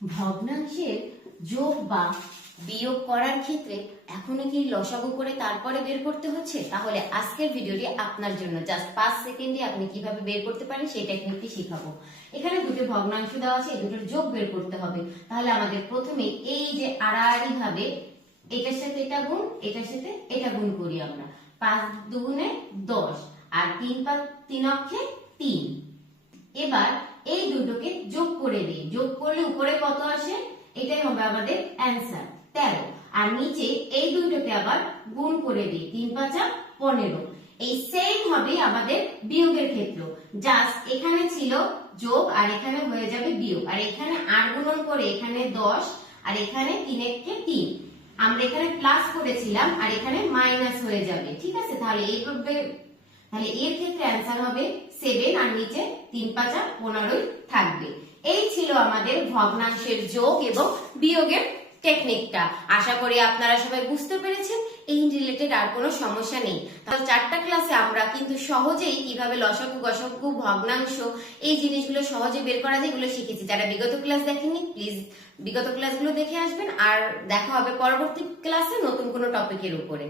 ভগ্নাংশের যোগ বা বিয়োগ করার ক্ষেত্রে এখনো কি লসাগু করে তারপরে বের করতে হচ্ছে? তাহলে আজকের ভিডিওটি আপনার জন্য। জাস্ট 5 সেকেন্ডে আপনি কিভাবে বের করতে পারেন সেই টেকনিকটি শেখাবো। এখানে দুটো ভগ্নাংশ দেওয়া আছে, এই দুটোর যোগ বের করতে হবে। তাহলে আমাদের প্রথমে এই যে আড়াআড়ি ভাবে এটার সাথে এটা গুণ, এটার সাথে এটা গুণ করি আমরা। 5 দুগুণে 10 আর 3 অক্ষে 3। এবার এই দুটোকে যোগ করে দিই, যোগ করলে উপরে কত আসে? এটাই হবে আমাদের অ্যান্সার 13। আর নিচে এই দুটোকে আবার গুণ করে দিই, 3 5 15। এই সেম হবে আমাদের বিয়োগের ক্ষেত্রে। জাস্ট এখানে ছিল যোগ আর এখানে হয়ে যাবে বিয়োগ, আর এখানে 8 গুণন করে এখানে 10 আর এখানে 3 একে 3। আমরা এখানে প্লাস করেছিলাম আর এখানে মাইনাস হয়ে যাবে, ঠিক আছে? তাহলে এর ক্ষেত্রে অ্যান্সার হবে 7 আর নিচে 3 5 15 থাকবে। এই ছিল আমাদের ভগ্নাংশের যোগ এবং বিয়োগের টেকনিকটা। আশা করি আপনারা সবাই বুঝতে পেরেছেন। এই রিলেটেড আর কোনো সমস্যা নেই। তাহলে 4টা ক্লাসে আমরা কিন্তু সহজেই কিভাবে লসাগু গসাগু ভগ্নাংশ এই জিনিসগুলো সহজে বের করা যায় এগুলো শিখেছি। যারা বিগত ক্লাস দেখেননি প্লিজ বিগত ক্লাসগুলো দেখে আসবেন। আর দেখা হবে পরবর্তী ক্লাসে নতুন কোনো টপিকের উপরে।